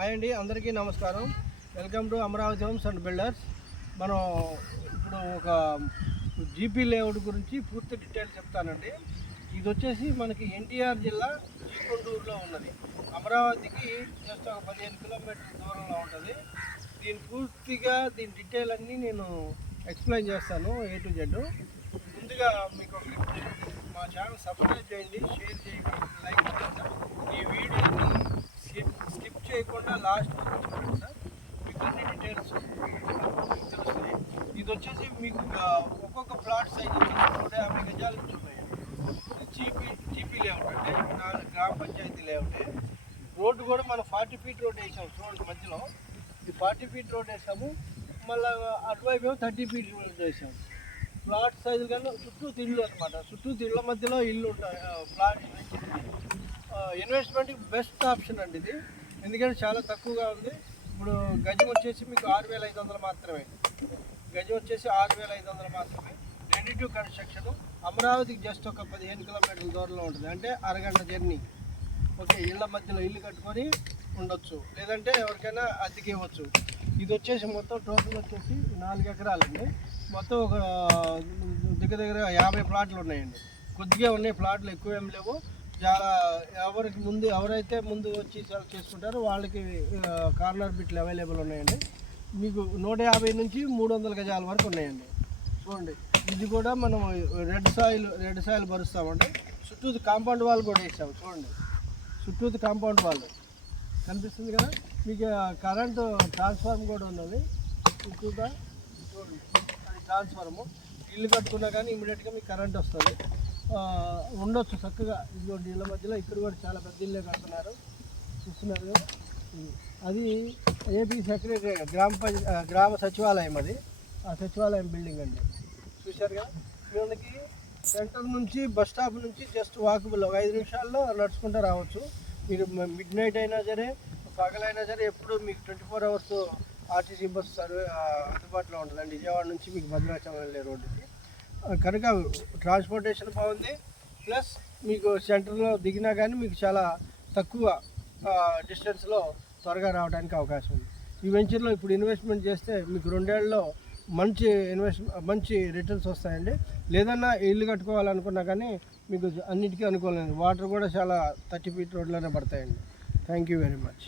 Hi అండి అందరికీ నమస్కారం. Welcome to Amaravati homes and builders. మనం ఇప్పుడు ఒక జీపీ లేఅవుట్ గురించి పూర్తి డీటెయిల్స్ చెప్తానండి. ఇది వచ్చేసి మనకి ఎన్టీఆర్ జిల్లా జీకొండూరులో ఉన్నది. అమరావతికి జస్ట్ ఒక పదిహేను కిలోమీటర్ల దూరంలో ఉంటుంది. దీని పూర్తిగా దీని డీటెయిల్ అన్నీ నేను ఎక్స్ప్లెయిన్ చేస్తాను ఏ టు జెడ్ ముందుగా మీకు మా ఛానల్ సబ్స్క్రైబ్ చేయండి షేర్ సార్ మీకు అన్ని డీటెయిల్స్ తెలుస్తాయి ఇది వచ్చేసి మీకు ఒక్కొక్క ప్లాట్ సైజ్ వచ్చేసి నూట యాభై గజాలు నుంచి చీపీ జీపీ జీపీ లేఅవుట్ అంటే గ్రామ పంచాయతీ లేఅవుట్ రోడ్డు కూడా మనం ఫార్టీ ఫీట్ రోడ్ వేసాము చూడండి మధ్యలో. ఇది ఫార్టీ ఫీట్ రోడ్ వేసాము. మళ్ళీ అటువైపు ఏమో థర్టీ ఫీట్ రోడ్ వేసాము ప్లాట్ సైజు కన్నా చుట్టూ తిళ్ళు అనమాట చుట్టూ తిళ్ళ మధ్యలో ఇల్లు ఉంటాయి ప్లాట్ ఇన్వెస్ట్మెంట్కి బెస్ట్ ఆప్షన్ అండి ఇది. ఎందుకంటే చాలా తక్కువగా ఉంది. ఇప్పుడు గజం వచ్చేసి మీకు ఆరు వేల ఐదు వందలు మాత్రమే. గజం వచ్చేసి ఆరు వేల ఐదు వందలు మాత్రమే. రెడీ టు కన్స్ట్రక్షన్ అమరావతికి జస్ట్ ఒక పదిహేను కిలోమీటర్ల దూరంలో ఉంటుంది. అంటే అరగంట జర్నీ ఓకే ఇళ్ళ మధ్యలో ఇల్లు కట్టుకొని ఉండొచ్చు. లేదంటే ఎవరికైనా అద్దెకి ఇవ్వచ్చు. ఇది వచ్చేసి మొత్తం టోటల్ వచ్చేసి నాలుగు ఎకరాలండి. మొత్తం ఒక దగ్గర దగ్గర యాభై ప్లాట్లు ఉన్నాయండి. కొద్దిగా ఉన్నాయి ప్లాట్లు ఎక్కువ ఏం లేవు. చాలా ఎవరికి ముందు ఎవరైతే ముందు వచ్చి సెలెక్ట్ చేసుకుంటారో వాళ్ళకి కార్నర్ బిట్లు అవైలబుల్ ఉన్నాయండి. మీకు నూట యాభై నుంచి మూడు వందల గజాల వరకు ఉన్నాయండి. చూడండి ఇది కూడా మనం రెడ్ సాయిల్ రెడ్ సాయిల్ భరుస్తామండి. చుట్టూ కాంపౌండ్ వాల్ కూడా వేసాము చూడండి. చుట్టూ కాంపౌండ్ వాల్. కనిపిస్తుంది కదా? మీకు కరెంటు ట్రాన్స్ఫార్మ్ కూడా ఉన్నది. చుట్టూగా చూడండి అది ట్రాన్స్ఫార్ము. ఇల్లు కట్టుకున్నా కానీ ఇమీడియట్గా మీకు కరెంట్ వస్తుంది. ఉండొచ్చు చక్కగా. ఇదిగోండి ఇళ్ళ మధ్యలో ఇక్కడ కూడా చాలా పెద్ద ఇల్లే కడుతున్నారు. చూస్తున్నారు అది ఏపీ సెక్రటరీ గ్రామ గ్రామ సచివాలయం అది. ఆ సచివాలయం బిల్డింగ్ అండి. చూశారుగా వీళ్ళకి సెంటర్ నుంచి బస్ స్టాప్ నుంచి జస్ట్ వాకబుల్ ఒక ఐదు నిమిషాల్లో నడుచుకుంటూ రావచ్చు. మీరు మిడ్ నైట్ అయినా సరే పగలైనా సరే ఎప్పుడు మీకు twenty four hours RTC bus survey అందుబాటులో ఉంటుందండి. విజయవాడ నుంచి మీకు భద్రాచలం వెళ్ళే రోడ్డుకి. కనుక ట్రాన్స్పోర్టేషన్ బాగుంది. ప్లస్ మీకు సెంటర్లో దిగినా కానీ మీకు చాలా తక్కువ డిస్టెన్స్లో త్వరగా రావడానికి అవకాశం ఉంది. ఈ వెంచర్లో ఇప్పుడు ఇన్వెస్ట్మెంట్ చేస్తే మీకు రెండేళ్ళలో మంచి ఇన్వెస్ట్ మంచి రిటర్న్స్ వస్తాయండి. లేదన్నా ఇల్లు కట్టుకోవాలనుకున్నా కానీ మీకు అన్నిటికీ అనుకోలేదు వాటర్ కూడా చాలా థర్టీ ఫీట్ రోడ్లోనే పడతాయండి. Thank you very much